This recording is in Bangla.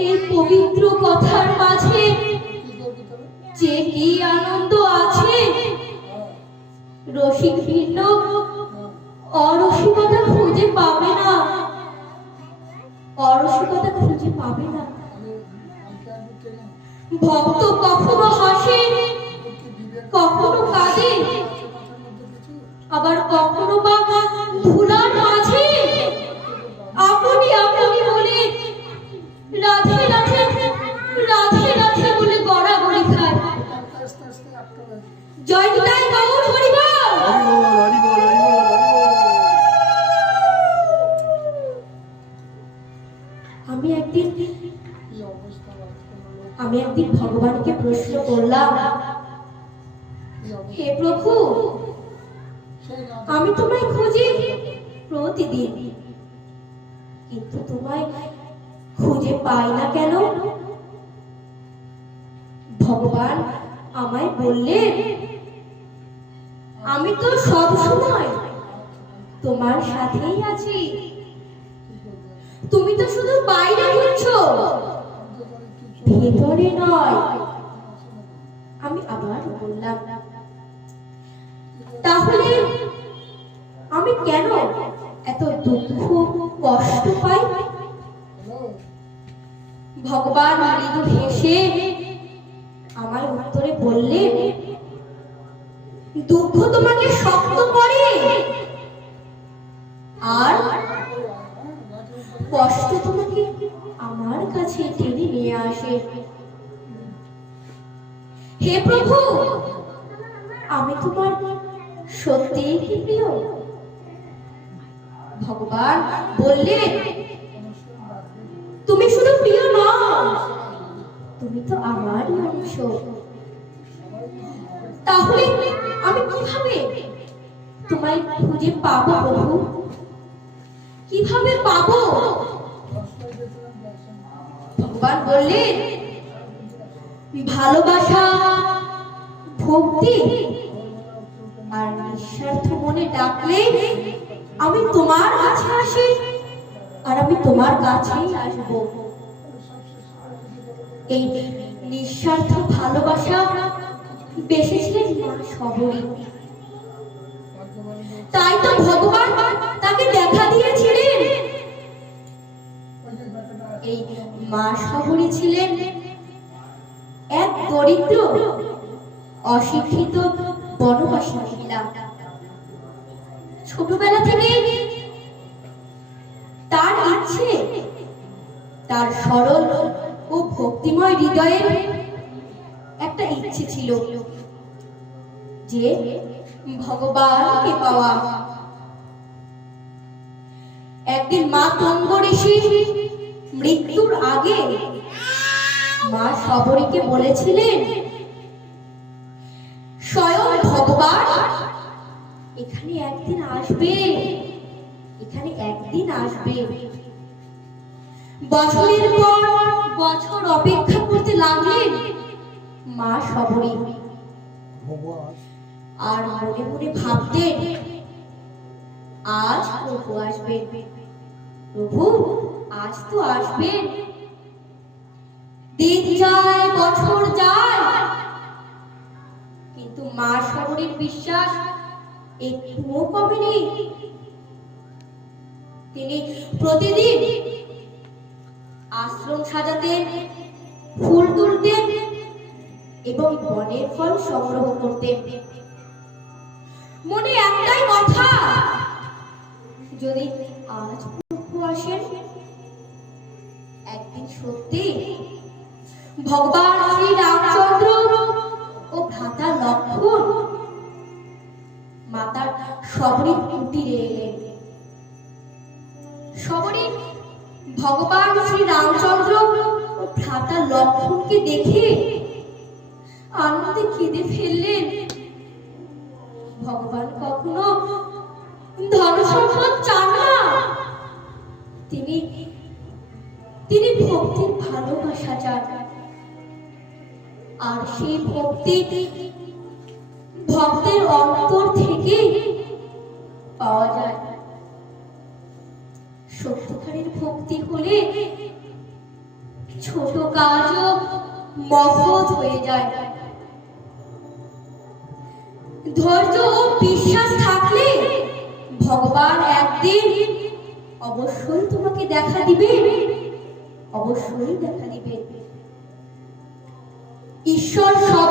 এই পবিত্র কথার মাঝে যে কি আনন্দ আছে, রসিক ভিন্ন অরসিকতা খুঁজে পাবে না, অরসিকতা খুঁজে পাবে না। ভক্ত কখনো হাসে, কখনো কাঁদে, আবার কখনো বা ধুলার মাঝে আপনি আপনি বলে রাধে রাধে রাধে রাধে বলে গড়াগড়ি খায়। জয় নিতাই গৌর হরিবল। আমি একদিন ভগবানকে প্রশ্ন করলাম, হে প্রভু, আমি তোমায় খুঁজি প্রতিদিন, কিন্তু তোমায় খুঁজে পাই না কেন? ভগবান আমায় বললেন, আমি তো সব সময় তোমার সাথেই আছি, তুমি তো শুধু বাইরে ঘুরছো, ভেতরে নয়। আমি আবার বললাম, তাহলে আমি কেন এত দুঃখ কষ্ট পাই? ভগবান মৃদু হেসে আমার উত্তরে বললেন, দুঃখ তোমাকে শক্ত করে আর কষ্ট তোমাকে আমার কাছে টেনে নিয়ে আসে। হে প্রভু, আমি তোমার সত্যিই কি প্রিয়? ভগবান বললেন, তুমি শুধু প্রিয় নও, তুমি তো আমারই অংশ। তাহলে আমি কিভাবে তোমায় খুঁজে পাবো প্রভু? কিভাবে পাবো? ভগবান বললেন, ভালোবাসা, ভক্তি আর নিঃস্বার্থ মনে ডাকলে আমি তোমার কাছে আসি, আর আমি তোমার কাছেই আসবো। এই নিঃস্বার্থ ভালোবাসা বেসেছিলেন মা শবরী, তাই তো ভগবান তাকে দেখা দিয়েছিলেন। এই মা শবরী ছিলেন এক দরিদ্র অশিক্ষিত বনবাসী মহিলা। ছোটবেলা থেকে তার ইচ্ছে, তার সরল ও ভক্তিময় হৃদয়ের একটা ইচ্ছে ছিল যে ভগবানকে পাওয়া। একদিন মা তুঙ্গ ঋষি মৃত্যুর আগে মা শবরীকে বলেছিলেন, স্বয়ং ভগবান এখানে একদিন আসবে, এখানে একদিন আসবে। বছরের পর বছর অপেক্ষা করতে লাগলেন মা শবরী, আর মনে মনে ভাবতেন, আজ প্রভু আসবেন, প্রভু আজ তো আসবেন। দিন যায়, বছর যায়, কিন্তু মা শবরীর বিশ্বাস একটুও কমেনি। তিনি প্রতিদিন আশ্রম সাজাতেন, ফুল তুলতেন এবং বনের ফল সংগ্রহ করতেন। মনে একটাই কথা, যদি আজ প্রভু আসেন, একদিন সত্যি ভগবান শ্রী রামচন্দ্র ও ভ্রাতা লক্ষ্মণ মাতার শবরীর কুটিরে এলেন। শবরী ভগবান শ্রী রামচন্দ্র ও ভ্রাতা লক্ষ্মণকে দেখে আনন্দে কেঁদে ফেললেন। ভগবান কখনো ধন সম্পদ চান না, তিনি ভক্তির ভালোবাসা চান, আর সেই ভক্তি ভক্তের অন্তর থেকে পাওয়া যায়। সত্যিকারের ভক্তি হলে ছোট কাজও মহৎ হয়ে যায়। ধৈর্য ও বিশ্বাস থাকলে ভগবান একদিন অবশ্যই তোমাকে দেখা দিবে, অবশ্যই দেখা দিবে। ঈশ্বর সব